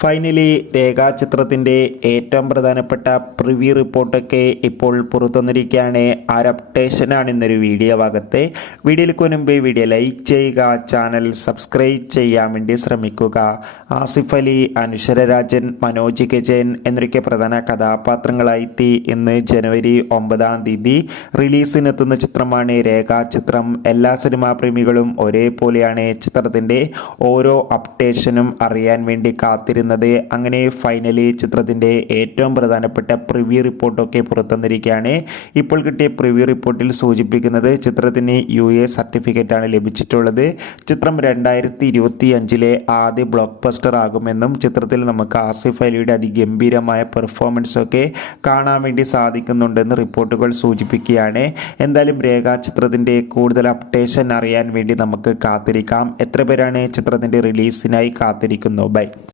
Finally രേഖാചിത്രത്തിൻ്റെ ഏറ്റവും പ്രധാനപ്പെട്ട preview റിപ്പോർട്ടൊക്കെ ഇപ്പോൾ പുറത്തുവന്നിരിക്കുകയാണ്. ആ ഒരു അപ്ഡേഷനാണ് ഇന്നൊരു വീഡിയോ ഭാഗത്ത്. വീഡിയോയിലേക്ക് മുൻപ് വീഡിയോ ലൈക്ക് ചെയ്യുക, ചാനൽ സബ്സ്ക്രൈബ് ചെയ്യാൻ വേണ്ടി ശ്രമിക്കുക. ആസിഫ് അലി, അനശ്വര രാജൻ, മനോജ് കെ ജയൻ എന്നൊക്കെ പ്രധാന കഥാപാത്രങ്ങളായി ഇന്ന് ജനുവരി 9 റിലീസിനെത്തുന്ന ചിത്രമാണ് രേഖാചിത്രം. എല്ലാ സിനിമാ പ്രേമികളും ഒരേപോലെയാണ് ചിത്രത്തിൻ്റെ ഓരോ അപ്ഡേഷനും അറിയാൻ വേണ്ടി കാത്തിരുന്നത്. അങ്ങനെ ഫൈനലി ചിത്രത്തിൻ്റെ ഏറ്റവും പ്രധാനപ്പെട്ട പ്രിവ്യൂ റിപ്പോർട്ടൊക്കെ പുറത്തുവന്നിരിക്കുകയാണ്. ഇപ്പോൾ കിട്ടിയ പ്രിവ്യൂ റിപ്പോർട്ടിൽ സൂചിപ്പിക്കുന്നത് ചിത്രത്തിന് UA സർട്ടിഫിക്കറ്റാണ് ലഭിച്ചിട്ടുള്ളത്. ചിത്രം 2025 ആദ്യ ബ്ലോക്ക് ബസ്റ്റർ ആകുമെന്നും ചിത്രത്തിൽ നമുക്ക് ആസിഫ് അലിയുടെ അതിഗംഭീരമായ പെർഫോമൻസൊക്കെ കാണാൻ വേണ്ടി സാധിക്കുന്നുണ്ടെന്ന് റിപ്പോർട്ടുകൾ സൂചിപ്പിക്കുകയാണ്. എന്തായാലും രേഖാചിത്രത്തിൻ്റെ കൂടുതൽ അപ്ഡേഷൻ അറിയാൻ വേണ്ടി നമുക്ക് കാത്തിരിക്കാം. എത്ര പേരാണ് ചിത്രത്തിൻ്റെ റിലീസിനായി കാത്തിരിക്കുന്നു? ബൈ.